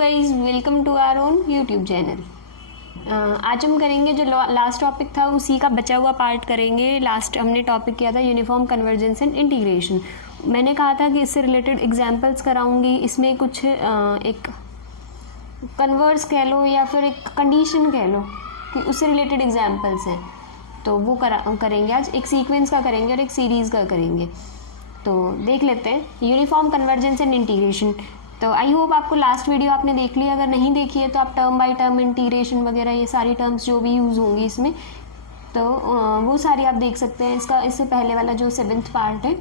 Guys, welcome to our own YouTube channel. आज हम करेंगे जो लास्ट टॉपिक था उसी का बचा हुआ पार्ट करेंगे। लास्ट हमने टॉपिक किया था यूनिफॉर्म कन्वर्जेंस एंड इंटीग्रेशन। मैंने कहा था कि इससे रिलेटेड एग्जांपल्स कराऊंगी। इसमें कुछ एक कन्वर्स कह लो या फिर एक कंडीशन कह लो कि उससे रिलेटेड एग्जांपल्स हैं, तो वो करेंगे आज। एक सीक्वेंस का करेंगे और एक सीरीज़ का करेंगे। तो देख लेते हैं यूनिफॉर्म कन्वर्जेंस एंड इंटीग्रेशन। तो आई होप आपको लास्ट वीडियो आपने देख ली। अगर नहीं देखी है तो आप टर्म बाय टर्म इंटीग्रेशन वगैरह ये सारी टर्म्स जो भी यूज़ होंगी इसमें, तो वो सारी आप देख सकते हैं। इससे पहले वाला जो 7th पार्ट है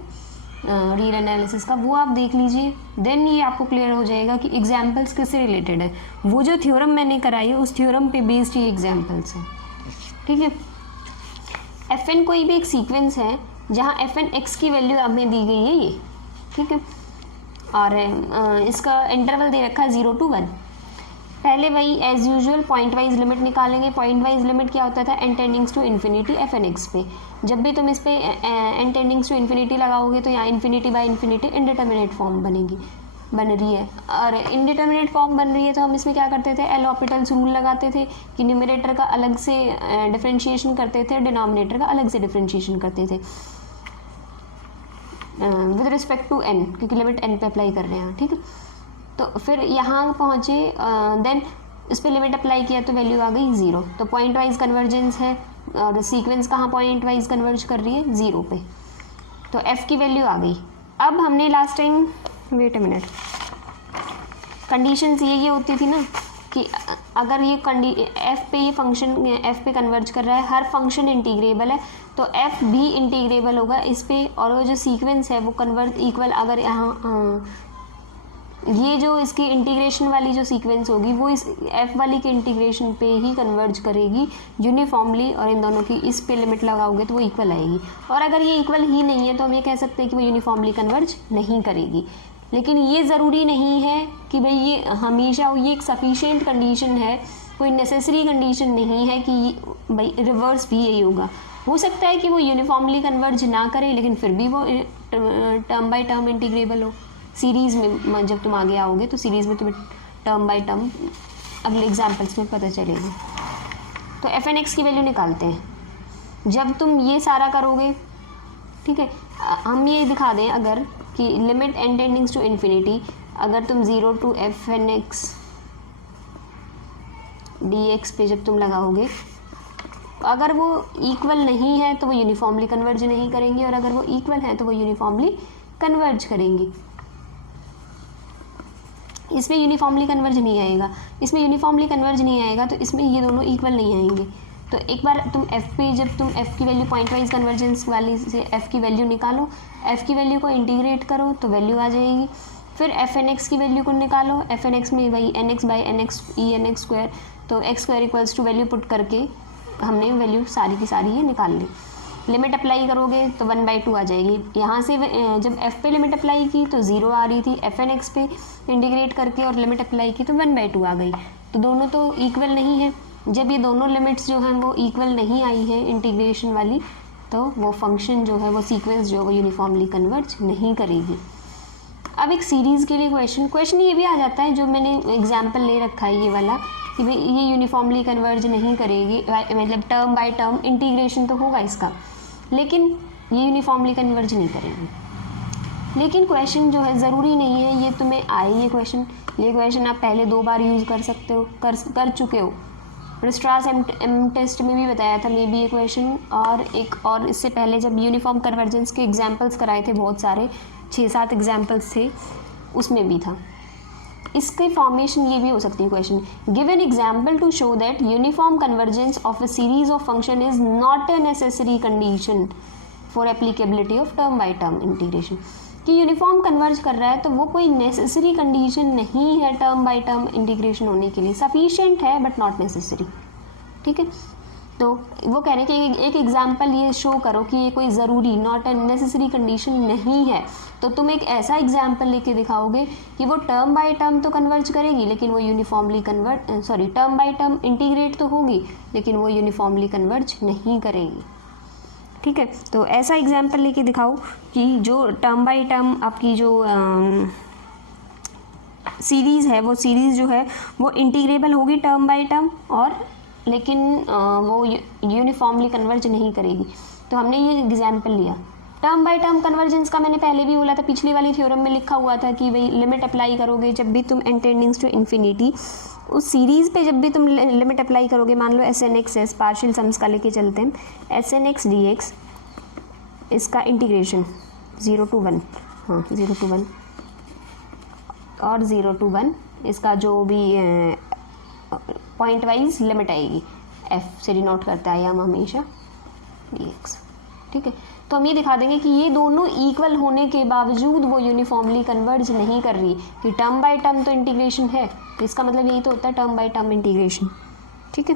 रियल एनालिसिस का, वो आप देख लीजिए। देन ये आपको क्लियर हो जाएगा कि एग्जाम्पल्स किससे रिलेटेड है। वो जो थ्योरम मैंने कराई है उस थ्योरम पे बेस्ड ये एग्जाम्पल्स हैं, ठीक है। Fn कोई भी एक सीक्वेंस है जहाँ Fn x की वैल्यू हमें दी गई है ये, ठीक है। और इसका इंटरवल दे रखा है 0 to 1। पहले वही as usual point wise limit निकालेंगे। पॉइंट वाइज लिमिट क्या होता था? n tending to infinity Fn x पे। जब भी तुम इस पे n टेंडिंग्स टू इन्फिनिटी लगाओगे तो यहाँ infinity by infinity indeterminate form बन रही है। और इनडिटर्मिनेट फॉर्म बन रही है तो हम इसमें क्या करते थे? एल ऑपिटल्स रूल लगाते थे कि न्यूमरेटर का अलग से डिफ्रेंशिएशन करते थे, डिनोमिनेटर का अलग से डिफ्रेंशिएशन करते थे विद रिस्पेक्ट टू n, क्योंकि लिमिट n पे अप्लाई कर रहे हैं, ठीक है। तो फिर यहाँ पहुँचे, देन इस पर लिमिट अप्लाई किया तो वैल्यू आ गई 0। तो पॉइंट वाइज कन्वर्जेंस है और सीक्वेंस कहाँ पॉइंट वाइज कन्वर्ज कर रही है? 0 पे। तो f की वैल्यू आ गई। अब हमने last time, wait a minute, conditions ये होती थी ना कि अगर ये f पे ये फंक्शन f पे कन्वर्ज कर रहा है, हर फंक्शन इंटीग्रेबल है तो f भी इंटीग्रेबल होगा इस पे। और वो जो सीक्वेंस है वो कन्वर्ज इक्वल, अगर यहाँ ये जो इसकी इंटीग्रेशन वाली जो सीक्वेंस होगी वो इस f वाली के इंटीग्रेशन पे ही कन्वर्ज करेगी यूनिफॉर्मली, और इन दोनों की इस पे लिमिट लगाओगे तो वो इक्वल आएगी। और अगर ये इक्वल ही नहीं है तो हम ये कह सकते हैं कि वो यूनिफॉर्मली कन्वर्ज नहीं करेगी। लेकिन ये ज़रूरी नहीं है कि भाई ये हमेशा, ये एक सफिशिएंट कंडीशन है, कोई नेसेसरी कंडीशन नहीं है कि भाई रिवर्स भी यही होगा। हो सकता है कि वो यूनिफॉर्मली कन्वर्ज ना करे लेकिन फिर भी वो टर्म बाय टर्म इंटीग्रेबल हो। सीरीज़ में जब तुम आगे आओगे तो सीरीज़ में तुम्हें टर्म बाय टर्म अगले एग्जाम्पल्स में पता चलेगी। तो Fn x की वैल्यू निकालते हैं। जब तुम ये सारा करोगे, ठीक है, हम ये दिखा दें अगर कि limit n tending to infinity, अगर तुम 0 to Fn x dx पे जब तुम लगाओगे, अगर वो इक्वल नहीं है तो वो यूनिफॉर्मली कन्वर्ज नहीं करेंगी, और अगर वो इक्वल है तो वो यूनिफॉर्मली कन्वर्ज करेंगी। इसमें यूनिफॉर्मली कन्वर्ज नहीं आएगा, इसमें यूनिफॉर्मली कन्वर्ज नहीं आएगा तो इसमें ये दोनों इक्वल नहीं आएंगे। तो एक बार तुम f पे, जब तुम f की वैल्यू पॉइंट वाइज कन्वर्जेंस वाली से f की वैल्यू निकालो, f की वैल्यू को इंटीग्रेट करो तो वैल्यू आ जाएगी। फिर Fn x की वैल्यू को निकालो। Fn x में वही nx by nx e n x square, तो x square equals to value put करके हमने वैल्यू सारी की सारी ये निकाल ली। लिमिट अप्लाई करोगे तो 1/2 आ जाएगी। यहाँ से जब f पे लिमिट अप्लाई की तो 0 आ रही थी, Fn x पे इंटीग्रेट करके और लिमिट अप्लाई की तो 1/2 आ गई। तो दोनों तो इक्वल नहीं है। जब ये दोनों लिमिट्स जो हैं वो इक्वल नहीं आई है इंटीग्रेशन वाली, तो वो फंक्शन जो है, वो सीक्वेंस जो है वो यूनिफॉर्मली कन्वर्ज नहीं करेगी। अब एक सीरीज़ के लिए क्वेश्चन ये भी आ जाता है, जो मैंने एग्जांपल ले रखा है ये वाला, कि भाई ये यूनिफॉर्मली कन्वर्ज नहीं करेगी, मतलब टर्म बाय टर्म इंटीग्रेशन तो होगा इसका, लेकिन ये यूनिफॉर्मली कन्वर्ज नहीं करेगी। लेकिन क्वेश्चन जो है ज़रूरी नहीं है ये तुम्हें आए ये क्वेश्चन आप पहले 2 बार यूज़ कर सकते हो, कर चुके हो। रिस्ट्रास एम टेस्ट में भी बताया था मे बी ये क्वेश्चन, और एक और इससे पहले जब यूनिफॉर्म कन्वर्जेंस के एग्जांपल्स कराए थे, बहुत सारे 6-7 एग्जांपल्स थे, उसमें भी था। इसके फॉर्मेशन ये भी हो सकती है question, give an example to show that uniform convergence of a series of function is not a necessary condition for applicability of term by term integration. कि यूनिफॉर्म कन्वर्ज कर रहा है तो वो कोई नेसेसरी कंडीशन नहीं है टर्म बाय टर्म इंटीग्रेशन होने के लिए, सफिशिएंट है बट नॉट नेसेसरी, ठीक है। तो वो कह रहे हैं कि एक एग्जांपल ये शो करो कि ये कोई ज़रूरी, नॉट ए नेसेसरी कंडीशन नहीं है। तो तुम एक ऐसा एग्जांपल लेके दिखाओगे कि वो टर्म बाय टर्म तो कन्वर्ज करेगी लेकिन वो uniformly term by term integrate तो होगी लेकिन वो यूनिफॉर्मली कन्वर्ज नहीं करेगी, ठीक है। तो ऐसा एग्जांपल लेके दिखाओ कि जो टर्म बाय टर्म आपकी जो सीरीज़ है वो सीरीज़ जो है वो इंटीग्रेबल होगी टर्म बाय टर्म, और लेकिन वो यूनिफॉर्मली कन्वर्ज नहीं करेगी। तो हमने ये एग्जाम्पल लिया। टर्म बाय टर्म कन्वर्जेंस का मैंने पहले भी बोला था, पिछली वाली थ्योरम में लिखा हुआ था कि भाई लिमिट अप्लाई करोगे जब भी तुम n टेंडिंग्स टू इन्फिनिटी, उस सीरीज़ पे जब भी तुम लिमिट अप्लाई करोगे, मान लो SN(x) पार्शियल सम्स का लेके चलते हैं, SN(x) dx इसका इंटीग्रेशन 0 to 1, हाँ 0 to 1 और 0 to 1 इसका जो भी पॉइंट वाइज लिमिट आएगी, f से डिनोट करता है हम हमेशा dx, ठीक है। तो हम ये दिखा देंगे कि ये दोनों इक्वल होने के बावजूद वो यूनिफॉर्मली कन्वर्ज नहीं कर रही, कि टर्म बाय टर्म तो इंटीग्रेशन है, तो इसका मतलब यही तो होता है टर्म बाय टर्म इंटीग्रेशन, ठीक है।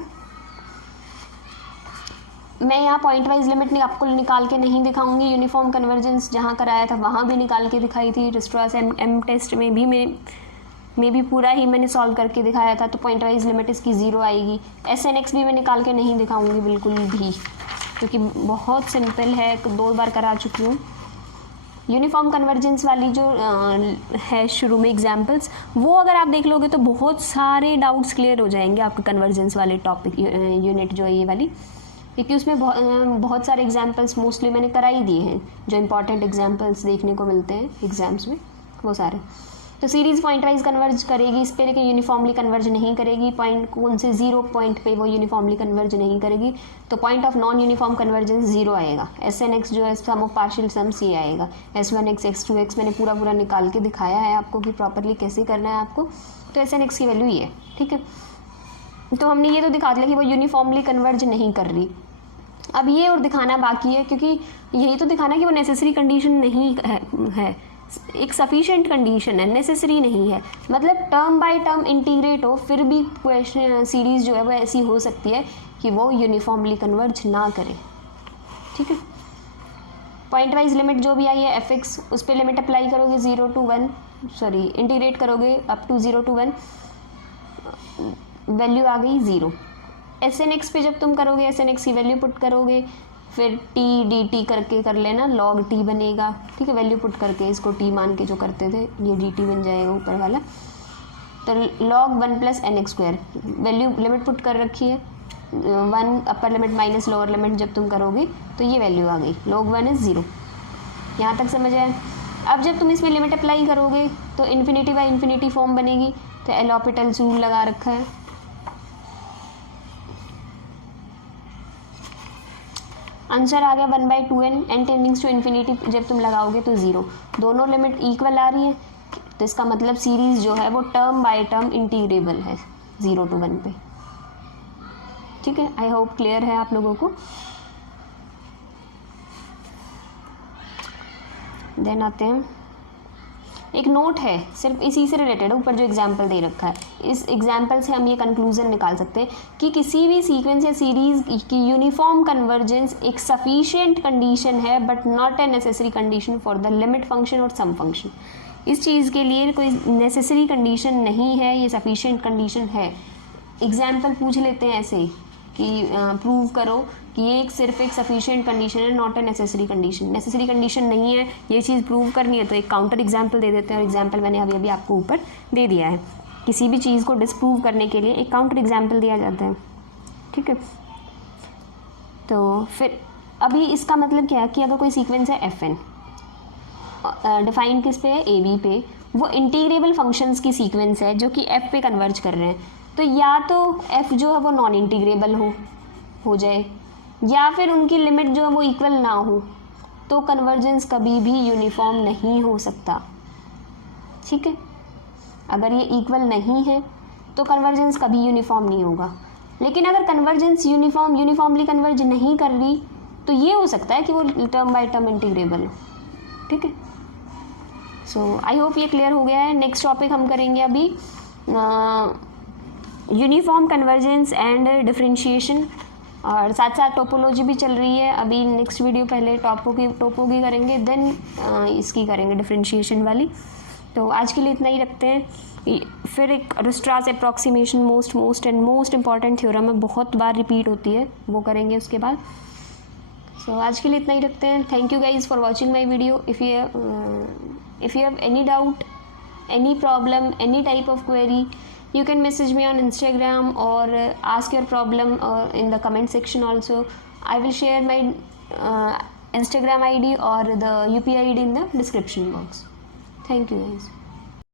मैं यहाँ पॉइंट वाइज लिमिट आपको निकाल के नहीं दिखाऊंगी, यूनिफॉर्म कन्वर्जेंस जहाँ कराया था वहाँ भी निकाल के दिखाई थी, रिस्ट्रास एम टेस्ट में भी पूरा ही मैंने सॉल्व करके दिखाया था। तो पॉइंट वाइज लिमिट इसकी 0 आएगी। SN(x) भी मैं निकाल के नहीं दिखाऊंगी बिल्कुल भी, क्योंकि बहुत सिंपल है, 2 बार करा चुकी हूँ। यूनिफॉर्म कन्वर्जेंस वाली जो है शुरू में एग्जांपल्स, वो अगर आप देख लोगे तो बहुत सारे डाउट्स क्लियर हो जाएंगे आपके कन्वर्जेंस वाले टॉपिक यूनिट जो है ये वाली, क्योंकि उसमें बहुत सारे एग्जांपल्स मोस्टली मैंने करा ही दिए हैं, जो इंपॉर्टेंट एग्जांपल्स देखने को मिलते हैं एग्जाम्स में वो सारे। तो सीरीज़ पॉइंट वाइज कन्वर्ज करेगी इस पर, लेकिन यूनिफॉर्मली कन्वर्ज नहीं करेगी। पॉइंट कौन से 0 पॉइंट पे वो यूनिफॉर्मली कन्वर्ज नहीं करेगी, तो point of non uniform convergence 0 आएगा। SN(x) जो है सम ऑफ पार्शियल सम्स ये आएगा। S1(x) S2(x) मैंने पूरा निकाल के दिखाया है आपको कि प्रॉपरली कैसे करना है आपको। तो SN(x) की वैल्यू ये है, ठीक है। तो हमने ये तो दिखा दिया कि वो यूनिफॉर्मली कन्वर्ज नहीं कर रही। अब ये और दिखाना बाकी है, क्योंकि यही तो दिखाना कि वो नेसेसरी कंडीशन नहीं है, एक सफिशिएंट कंडीशन है, नेसेसरी नहीं है। मतलब टर्म बाय टर्म इंटीग्रेट हो फिर भी क्वेश्चन सीरीज़ जो है वो ऐसी हो सकती है कि वो यूनिफॉर्मली कन्वर्ज ना करे, ठीक है। पॉइंट वाइज लिमिट जो भी आई है fx, उस पर लिमिट अप्लाई करोगे 0 to 1, सॉरी इंटीग्रेट करोगे अप टू 0 to 1, वैल्यू आ गई 0। SN(x) पे जब तुम करोगे SN(x) की वैल्यू पुट करोगे, फिर t dt करके कर लेना, log t बनेगा, ठीक है। वैल्यू पुट करके इसको t मान के जो करते थे ये dt बन जाएगा ऊपर वाला। तो log 1 + nx², value limit put कर रखी है 1 upper limit minus lower limit, जब तुम करोगे तो ये वैल्यू आ गई, log 1 = 0। यहाँ तक समझ आया। अब जब तुम इसमें लिमिट अप्लाई करोगे तो इन्फिनिटी बाई इन्फिनिटी फॉर्म बनेगी। तो एल हॉस्पिटल्स रूल लगा रखा है, आंसर आ गया 1/2n, n tending to infinity जब तुम लगाओगे तो 0। दोनों लिमिट इक्वल आ रही है, तो इसका मतलब सीरीज जो है वो टर्म बाय टर्म इंटीग्रेबल है 0 to 1 पे, ठीक है। आई होप क्लियर है आप लोगों को। देन आते हैं, एक नोट है सिर्फ इसी से रिलेटेड, ऊपर जो एग्जाम्पल दे रखा है, इस एग्जाम्पल से हम ये कंक्लूजन निकाल सकते हैं कि किसी भी सीक्वेंस या सीरीज की यूनिफॉर्म कन्वर्जेंस एक सफिशिएंट कंडीशन है, but not a necessary condition for the limit function और सम फंक्शन। इस चीज़ के लिए कोई नेसेसरी कंडीशन नहीं है, ये सफिशिएंट कंडीशन है। एग्जाम्पल पूछ लेते हैं ऐसे कि प्रूव करो कि ये सिर्फ एक सफिशिएंट कंडीशन है, not a necessary condition. Necessary condition नहीं है, ये चीज़ प्रूव करनी है तो एक काउंटर एग्जाम्पल दे देते हैं, और एग्जाम्पल मैंने अभी आपको ऊपर दे दिया है। किसी भी चीज़ को डिस्प्रूव करने के लिए एक काउंटर एग्जाम्पल दिया जाता है, ठीक है। तो फिर अभी इसका मतलब क्या है कि अगर कोई सीक्वेंस है FN, डिफाइन किस पे है, AB पे, वो इंटीग्रेबल फंक्शंस की सीक्वेंस है जो कि F पे कन्वर्ज कर रहे हैं, तो या तो F जो है वो नॉन इंटीग्रेबल हो जाए, या फिर उनकी लिमिट जो है वो इक्वल ना हो, तो कन्वर्जेंस कभी भी यूनिफॉर्म नहीं हो सकता, ठीक है। अगर ये इक्वल नहीं है तो कन्वर्जेंस कभी यूनिफॉर्म नहीं होगा। लेकिन अगर कन्वर्जेंस यूनिफॉर्मली कन्वर्ज नहीं कर रही, तो ये हो सकता है कि वो टर्म बाय टर्म इंटीग्रेबल हो, ठीक है। सो आई होप ये क्लियर हो गया है। नेक्स्ट टॉपिक हम करेंगे अभी यूनिफॉर्म कन्वर्जेंस एंड डिफरेंशिएशन, और साथ साथ टोपोलॉजी भी चल रही है। अभी नेक्स्ट वीडियो पहले टोपो की करेंगे, देन इसकी करेंगे डिफरेंशिएशन वाली। तो आज के लिए इतना ही रखते हैं। फिर एक रिस्ट्रास अप्रॉक्सीमेशन मोस्ट इंपॉर्टेंट थ्योरम है, बहुत बार रिपीट होती है, वो करेंगे उसके बाद। सो आज के लिए इतना ही रखते हैं। Thank you guys for watching my video. If you have any doubt any problem, any type of query, you can message me on Instagram or ask your problem in the comment section also. I will share my Instagram ID or the UPI ID in the description box. Thank you guys.